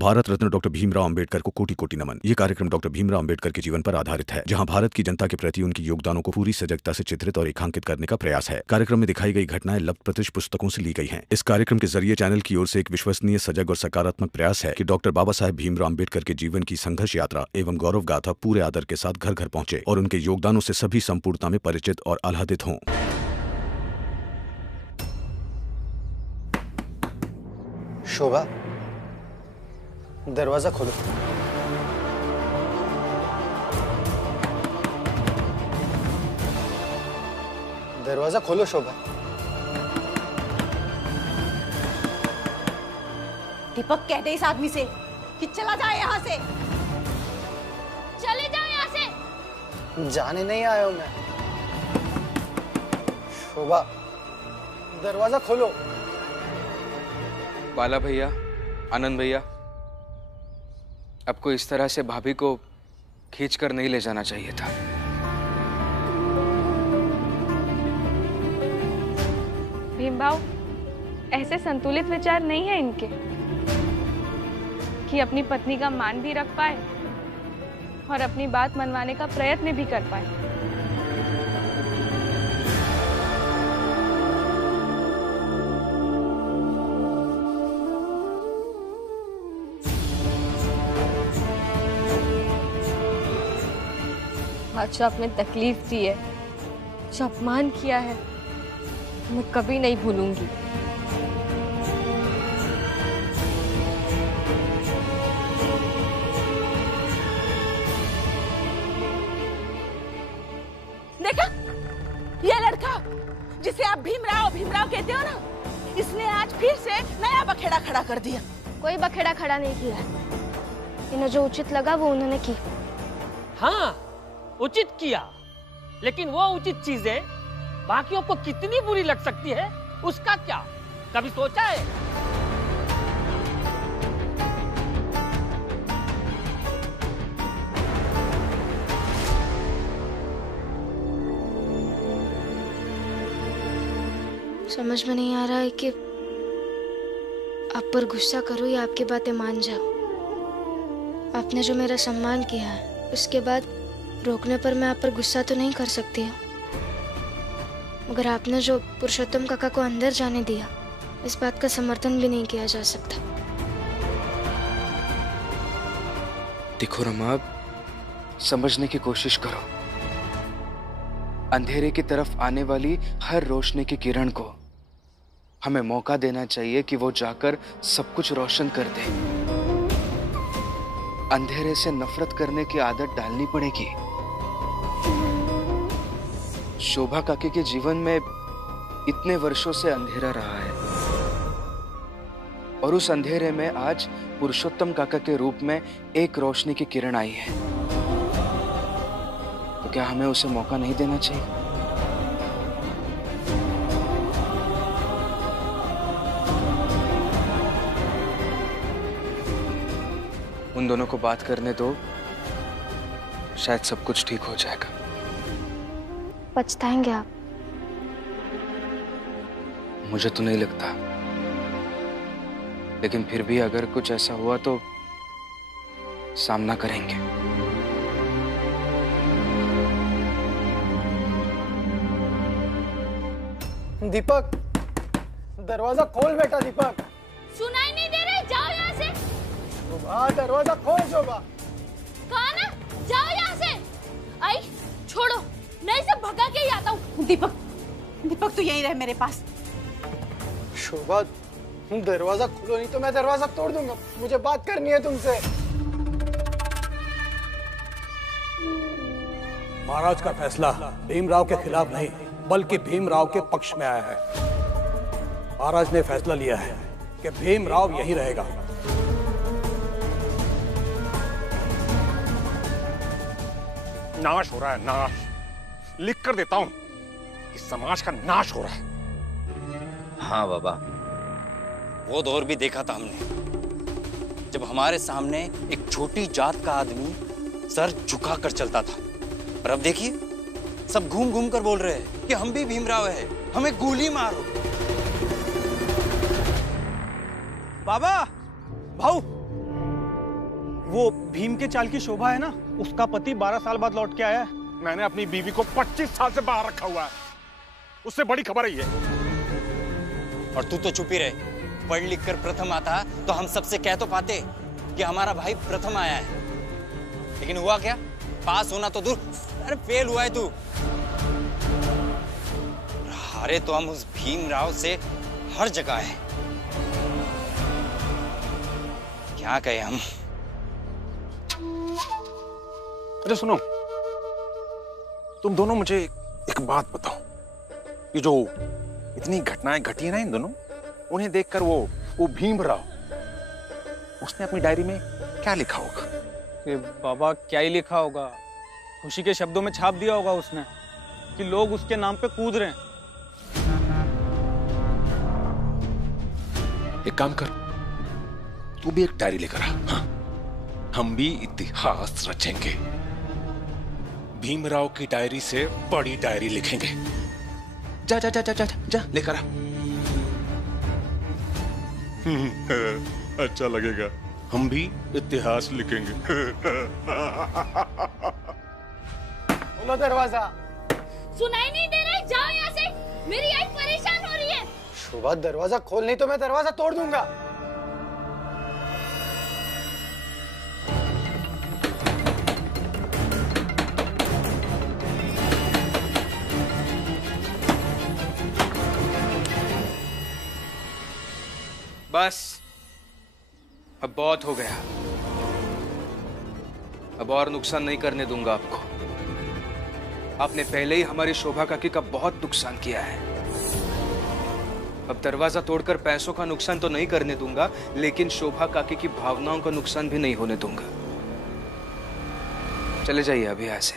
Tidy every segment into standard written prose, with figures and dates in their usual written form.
Bharat Ratna doctor Bhimrao Ambedkar को कोटि कोटि नमन। ये कार्यक्रम डॉक्टर भीमराव अंबेडकर के जीवन पर आधारित है, जहां भारत की जनता के प्रति उनके योगदानों को पूरी सजगता से चित्रित और रेखांकित करने का प्रयास है। कार्यक्रम में दिखाई गई घटनाएं लब्ध प्रतिष्ठ पुस्तकों से ली गई हैं। इस कार्यक्रम के जरिए चैनल की ओर से एक विश्वसनीय, सजग और सकारात्मक प्रयास है कि डॉक्टर बाबा साहेब भीमराव अंबेडकर के जीवन की संघर्ष यात्रा एवं गौरव गाथा पूरे आदर के साथ घर घर पहुंचे और उनके योगदानों से सभी संपूर्णता में परिचित और आह्लादित हों। शोभा, दरवाजा खोलो। दरवाजा खोलो शोभा। दीपक, कह दे इस आदमी से कि चला जाए यहाँ से। चले जाओ यहाँ से। जाने नहीं आया हूं मैं। शोभा, दरवाजा खोलो। बाला भैया, आनंद भैया, आपको इस तरह से भाभी को खींचकर नहीं ले जाना चाहिए था। भीमभाव, ऐसे संतुलित विचार नहीं है इनके कि अपनी पत्नी का मान भी रख पाए और अपनी बात मनवाने का प्रयत्न भी कर पाए। आज जो आपने तकलीफ दी है, जो अपमान किया है, मैं कभी नहीं भूलूंगी। देखा, ये लड़का जिसे आप भीमराव भीमराव कहते हो ना, इसने आज फिर से नया बखेड़ा खड़ा कर दिया। कोई बखेड़ा खड़ा नहीं किया, इन्हें जो उचित लगा वो उन्होंने की। हाँ, उचित किया, लेकिन वो उचित चीजें बाकियों को कितनी बुरी लग सकती है, उसका क्या कभी सोचा है? समझ में नहीं आ रहा है कि आप पर गुस्सा करूं या आपकी बातें मान जाऊं। आपने जो मेरा सम्मान किया है, उसके बाद रोकने पर मैं आप पर गुस्सा तो नहीं कर सकती हूँ, मगर आपने जो पुरुषोत्तम काका को अंदर जाने दिया, इस बात का समर्थन भी नहीं किया जा सकता। देखो रमा, समझने की कोशिश करो। अंधेरे की तरफ आने वाली हर रोशनी की किरण को हमें मौका देना चाहिए कि वो जाकर सब कुछ रोशन कर दे। अंधेरे से नफरत करने की आदत डालनी पड़ेगी। शोभा काकी के जीवन में इतने वर्षों से अंधेरा रहा है और उस अंधेरे में आज पुरुषोत्तम काका के रूप में एक रोशनी की किरण आई है। तो क्या हमें उसे मौका नहीं देना चाहिए? उन दोनों को बात करने दो, शायद सब कुछ ठीक हो जाएगा। पछताएंगे आप? मुझे तो नहीं लगता, लेकिन फिर भी अगर कुछ ऐसा हुआ तो सामना करेंगे। दीपक, दरवाजा खोल बेटा। दीपक, सुनाई नहीं दे रहे, जाओ यहाँ से। शोभा, दरवाजा खोल। शोभा, कहा ना, जाओ यहाँ से। आई, छोड़ो, नहीं सब भगा के ही आता हूँ। दीपक, दीपक तू यहीं रहे मेरे पास। शोभा, दरवाजा खोलो, नहीं तो मैं दरवाजा तोड़ दूंगा। मुझे बात करनी है तुमसे। महाराज का फैसला भीमराव के खिलाफ नहीं, बल्कि भीमराव के पक्ष में आया है। महाराज ने फैसला लिया है कि भीमराव यहीं रहेगा। नाश हो रहा है, नाश। लिख कर देता हूं कि समाज का नाश हो रहा है। हाँ बाबा, वो दौर भी देखा था हमने, जब हमारे सामने एक छोटी जात का आदमी सर झुकाकर चलता था। और अब देखिए, सब घूम घूम कर बोल रहे हैं कि हम भी भीमराव है, हमें गोली मारो। बाबा, भाऊ, वो भीम के चाल की शोभा है ना, उसका पति 12 साल बाद लौट के आया है। मैंने अपनी बीवी को 25 साल से बाहर रखा हुआ है, उससे बड़ी खबर है ये। और तू तो चुप ही रहे। पढ़ लिख कर प्रथम आता तो हम सबसे कह तो पाते कि हमारा भाई प्रथम आया है, लेकिन हुआ क्या? पास होना तो दूर, अरे फेल हुआ है तू। हारे तो हम उस भीमराव से हर जगह है। क्या कहें हम? अरे सुनो, तुम दोनों मुझे एक बात बताओ, ये जो इतनी घटनाएं घटी है ना इन दोनों, उन्हें देखकर वो भीमराव, उसने अपनी डायरी में क्या लिखा होगा? कि बाबा क्या ही लिखा होगा, खुशी के शब्दों में छाप दिया होगा उसने कि लोग उसके नाम पे कूद रहे हैं। एक काम कर, तू भी एक डायरी लेकर आ। हाँ? हम भी इतिहास रचेंगे, भीमराव की डायरी से बड़ी डायरी लिखेंगे। जा जा जा जा जा, जा लेकर आ। अच्छा लगेगा, हम भी इतिहास लिखेंगे। खोलो दरवाजा। सुनाई नहीं दे रहा है? जाओ यहाँ से, मेरी आई परेशान हो रही है। शोभा दरवाजा खोल, नहीं तो मैं दरवाजा तोड़ दूंगा। बस अब बहुत हो गया, अब और नुकसान नहीं करने दूंगा आपको। आपने पहले ही हमारी शोभा काकी का बहुत नुकसान किया है। अब दरवाजा तोड़कर पैसों का नुकसान तो नहीं करने दूंगा, लेकिन शोभा काकी की भावनाओं का नुकसान भी नहीं होने दूंगा। चले जाइए अभी यहाँ से।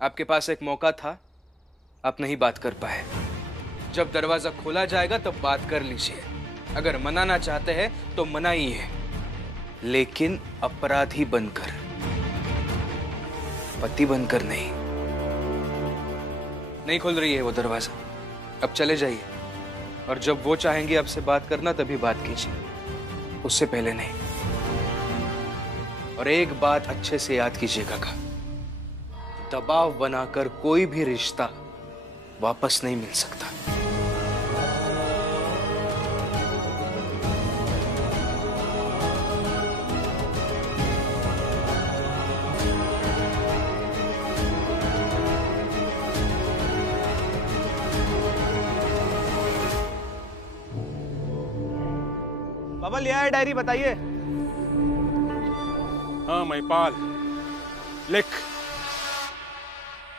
आपके पास एक मौका था, आप नहीं बात कर पाए। जब दरवाजा खोला जाएगा तब बात कर लीजिए। अगर मनाना चाहते हैं तो मनाइए, लेकिन अपराधी बनकर, पति बनकर नहीं। नहीं खुल रही है वो दरवाजा, अब चले जाइए। और जब वो चाहेंगे आपसे बात करना तभी बात कीजिए, उससे पहले नहीं। और एक बात अच्छे से याद कीजिएगा का, दबाव बनाकर कोई भी रिश्ता वापस नहीं मिल सकता। बाबा ले आए डायरी, बताइए। हाँ महिपाल, लिख।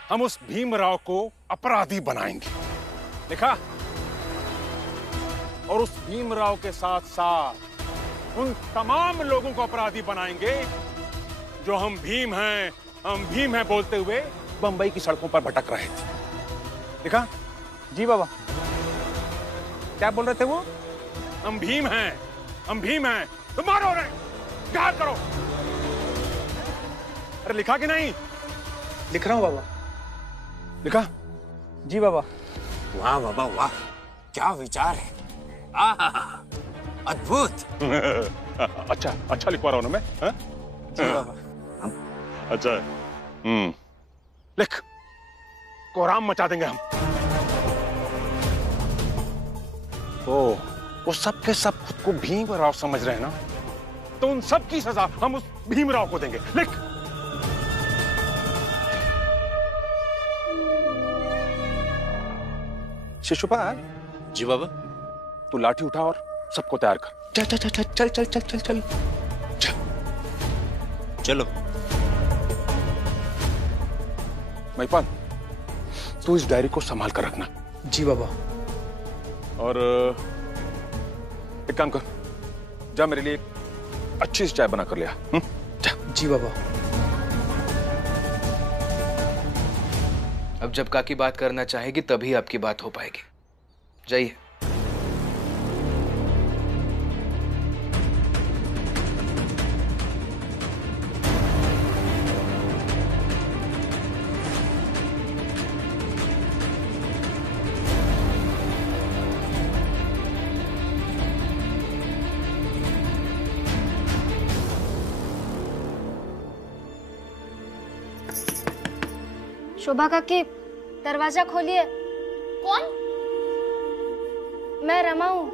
हम उस भीमराव को अपराधी बनाएंगे, लिखा? और उस भीमराव के साथ साथ उन तमाम लोगों को अपराधी बनाएंगे जो हम भीम हैं बोलते हुए बंबई की सड़कों पर भटक रहे थे। लिखा? जी बाबा। क्या बोल रहे थे वो? हम भीम हैं, तो मारो रे, गायब करो। अरे लिखा कि नहीं? लिख रहा हूँ बाबा। लिखा? जी बाबा। वाह बाबा वाह, क्या विचार है, अद्भुत। अच्छा लिखवा रहा हूं ना मैं? जी बाबा। अच्छा है। लिख, कोहराम मचा देंगे हम। वो सब के सब खुद को भीमराव समझ रहे हैं ना, तो उन सब की सजा हम उस भीमराव को देंगे। लिख। शिशुपाल। जी बाबा। तू लाठी उठा और सबको तैयार कर। चल चल चल चल चल चल चल चल चलो। महिपाल, तू इस डायरी को संभाल कर रखना। जी बाबा। और एक काम कर, जा मेरे लिए अच्छी सी चाय बना कर लिया। जा। जी बाबा। अब जब काकी बात करना चाहेगी तभी आपकी बात हो पाएगी। जाइए। शोभा काकी, दरवाजा खोलिए। कौन? मैं रमा हूँ।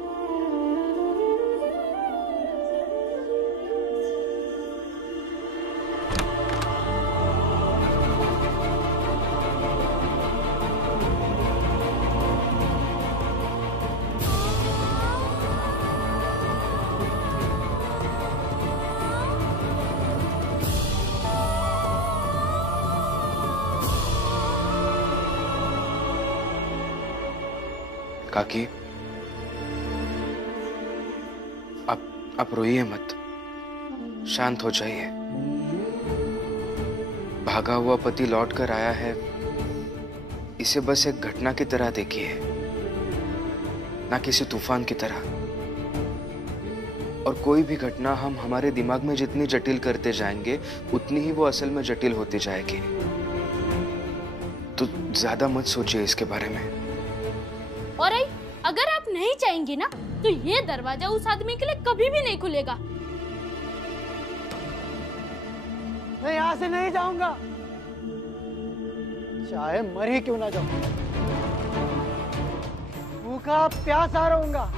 काकी, आप रोइए मत, शांत हो जाइए। भागा हुआ पति लौट कर आया है, इसे बस एक घटना की तरह देखिए, ना किसी तूफान की तरह। और कोई भी घटना हम हमारे दिमाग में जितनी जटिल करते जाएंगे, उतनी ही वो असल में जटिल होती जाएगी। तो ज्यादा मत सोचिए इसके बारे में। और अगर आप नहीं चाहेंगे ना, तो ये दरवाजा उस आदमी के लिए कभी भी नहीं खुलेगा। मैं यहाँ से नहीं जाऊंगा, चाहे मर ही क्यों ना जाऊं। भूखा प्यासा रहूंगा,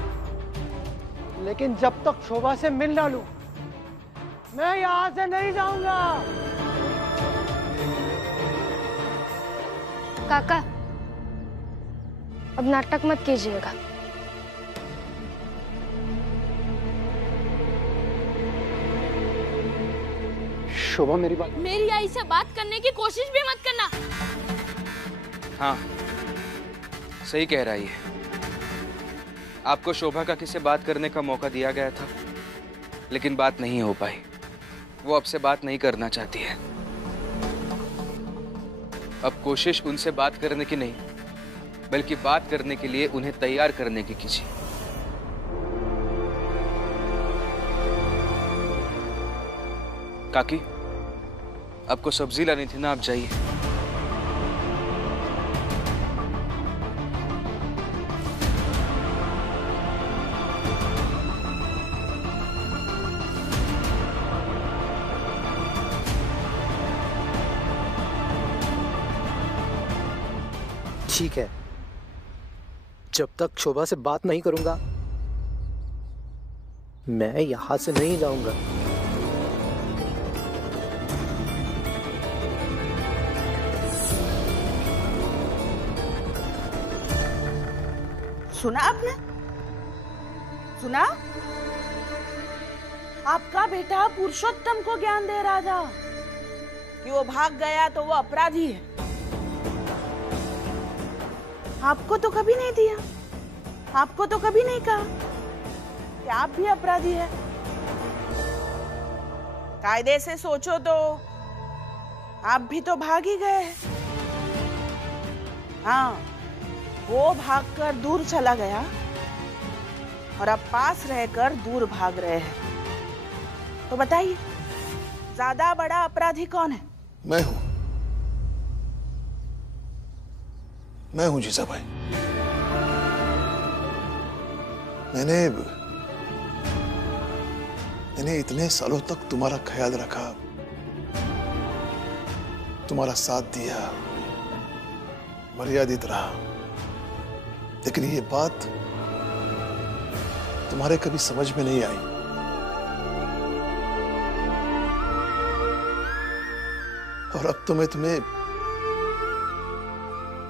लेकिन जब तक शोभा से मिल ना लूं, मैं यहाँ से नहीं जाऊंगा। काका, अब नाटक मत कीजिएगा। शोभा, मेरी आई से बात करने की कोशिश भी मत करना। हाँ, सही कह रहा है। आपको शोभा काकी से बात करने का मौका दिया गया था, लेकिन बात नहीं हो पाई। वो आपसे बात नहीं करना चाहती है। अब कोशिश उनसे बात करने की नहीं, बल्कि बात करने के लिए उन्हें तैयार करने की कीजिए। काकी, आपको सब्जी लानी थी ना, आप जाइए। ठीक है, जब तक शोभा से बात नहीं करूंगा, मैं यहां से नहीं जाऊंगा। सुना आपने? सुना? आपका बेटा पुरुषोत्तम को ज्ञान दे रहा था कि वो भाग गया तो वो अपराधी है। आपको तो कभी नहीं दिया, आपको तो कभी नहीं कहा कि आप भी अपराधी हैं। कायदे से सोचो तो आप भी तो भाग ही गए हैं। हाँ, वो भागकर दूर चला गया और अब पास रहकर दूर भाग रहे हैं। तो बताइए, ज्यादा बड़ा अपराधी कौन है? मैं हूं जीजा भाई। मैंने इतने सालों तक तुम्हारा ख्याल रखा, तुम्हारा साथ दिया, मर्यादित रहा, लेकिन ये बात तुम्हारे कभी समझ में नहीं आई। और अब तो मैं तुम्हें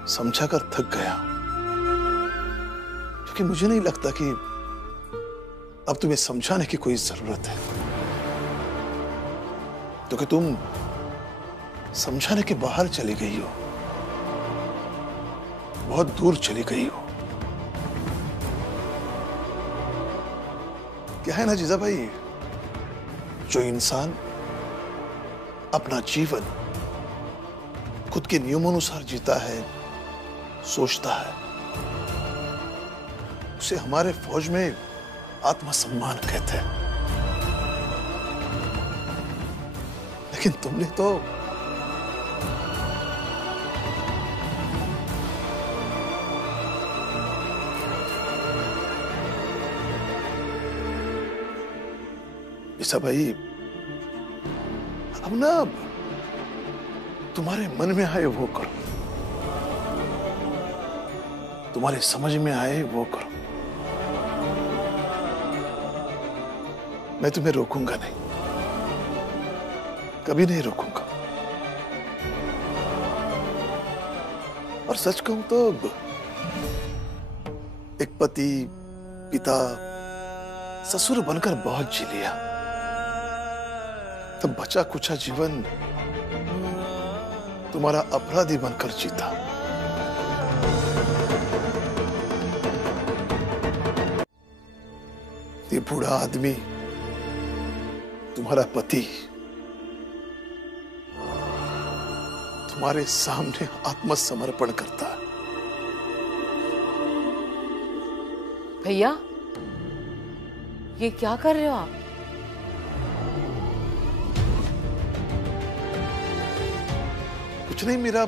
समझा कर थक गया, क्योंकि मुझे नहीं लगता कि अब तुम्हें समझाने की कोई जरूरत है, क्योंकि तुम समझाने के बाहर चली गई हो, बहुत दूर चली गई हो। क्या है ना जीजा भाई, जो इंसान अपना जीवन खुद के नियमों अनुसार जीता है, सोचता है, उसे हमारे फौज में आत्मसम्मान कहते हैं। लेकिन तुमने तो ऐसा भाई, अब ना तुम्हारे मन में आए वो करो। तुम्हारे समझ में आए वो करो। मैं तुम्हें रोकूंगा नहीं, कभी नहीं रोकूंगा। और सच कहूं तो एक पति, पिता, ससुर बनकर बहुत जी लिया। तब बचा कुचा जीवन तुम्हारा अपराधी बनकर जीता। ये बूढ़ा आदमी, तुम्हारा पति, तुम्हारे सामने आत्मसमर्पण करता है। भैया, ये क्या कर रहे हो आप? कुछ नहीं मीरा,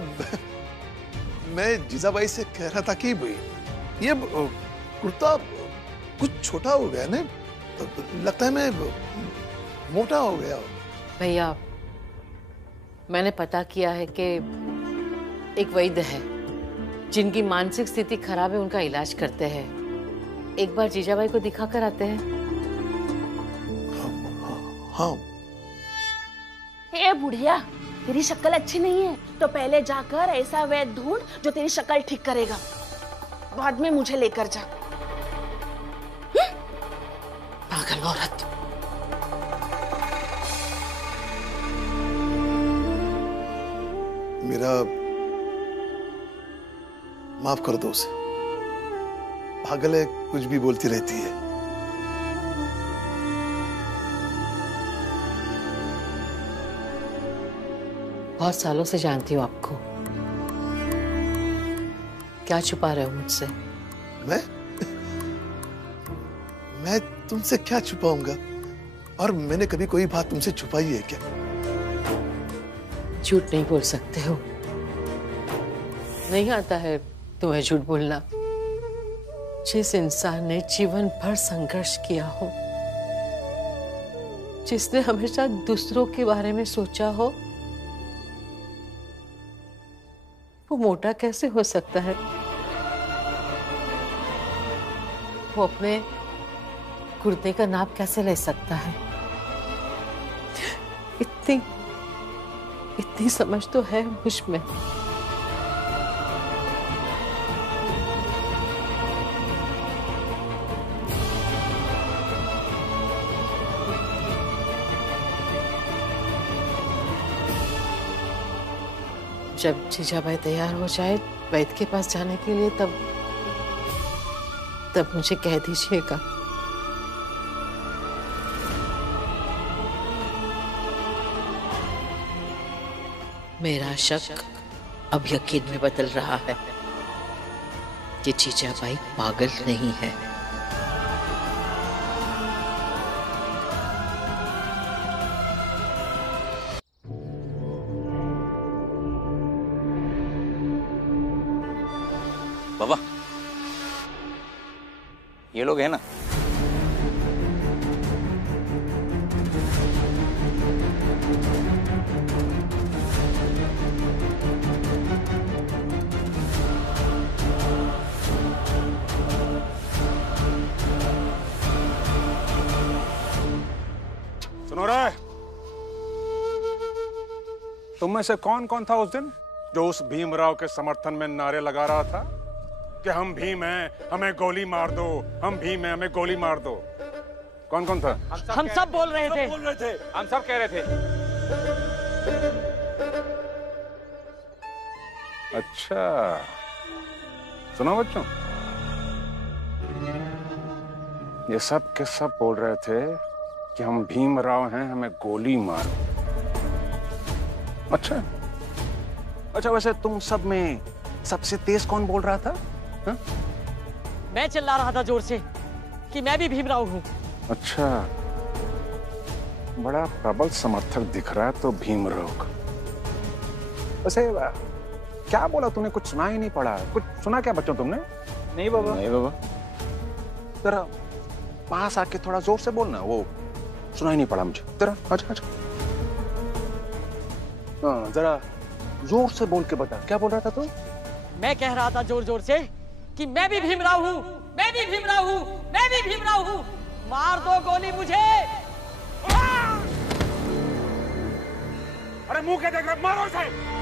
मैं जीजाबाई से कह रहा था कि ये कुर्ता कुछ छोटा हो गया ना, तो लगता है मैं मोटा हो गया। भैया, मैंने पता किया है कि एक वैद्य है जिनकी मानसिक स्थिति खराब है, उनका इलाज करते हैं। एक बार जीजाबाई को दिखा कर आते हैं। हाँ। ए बुढ़िया, तेरी शक्ल अच्छी नहीं है, तो पहले जाकर ऐसा वैद्य ढूंढ जो तेरी शक्ल ठीक करेगा, बाद में मुझे लेकर जा। पागल औरत। मेरा माफ कर दो उसे, पागल है, कुछ भी बोलती रहती है। बहुत सालों से जानती हूँ आपको। क्या छुपा रहे हो मुझसे? मैं तुमसे क्या छुपाऊंगा? और मैंने कभी कोई बात तुमसे छुपाई है क्या? झूठ नहीं बोल सकते हो। नहीं आता है तुम्हें झूठ बोलना। जिस इंसान ने जीवन भर संघर्ष किया हो, जिसने हमेशा दूसरों के बारे में सोचा हो, वो मोटा कैसे हो सकता है? वो अपने कुर्ते का नाप कैसे ले सकता है? इतनी समझ तो है मुझ में। जब जीजाबाई तैयार हो जाए वैद्य के पास जाने के लिए, तब मुझे कह दीजिएगा। मेरा शक अब यकीन में बदल रहा है कि जीजाबाई पागल नहीं है। बाबा, ये लोग हैं ना? सुनो रे, तुम में से कौन कौन था उस दिन जो उस भीमराव के समर्थन में नारे लगा रहा था कि हम भीम हैं, हमें गोली मार दो, हम भीम हैं, हमें गोली मार दो? कौन कौन था? हम सब बोल रहे थे। हम सब कह रहे थे। अच्छा, सुनो बच्चों, ये सब के सब बोल रहे थे कि हम भीमराव हैं, हमें गोली मारो। अच्छा अच्छा, वैसे तुम सब में सबसे तेज कौन बोल रहा था? हा? मैं चिल्ला रहा था जोर से कि मैं भी भीमराव हूँ। अच्छा, बड़ा प्रबल समर्थक दिख रहा है तो भीमराव का। वैसे क्या बोला तूने? कुछ सुना ही नहीं पड़ा। कुछ सुना क्या बच्चों तुमने? नहीं बाबा। नहीं बाबा। जरा पास आके थोड़ा जोर से बोलना, वो सुना ही नहीं पड़ा मुझे। जरा अच्छा अच्छा, हाँ जरा जोर से बोल के बता, क्या बोल रहा था तू? मैं कह रहा था जोर जोर से कि मैं भी भीमराव हूं, मैं भी भीमराव हूं, मैं भी भीमराव हूं। मार दो गोली मुझे। अरे मुंह के देख रहे, मारो इसे।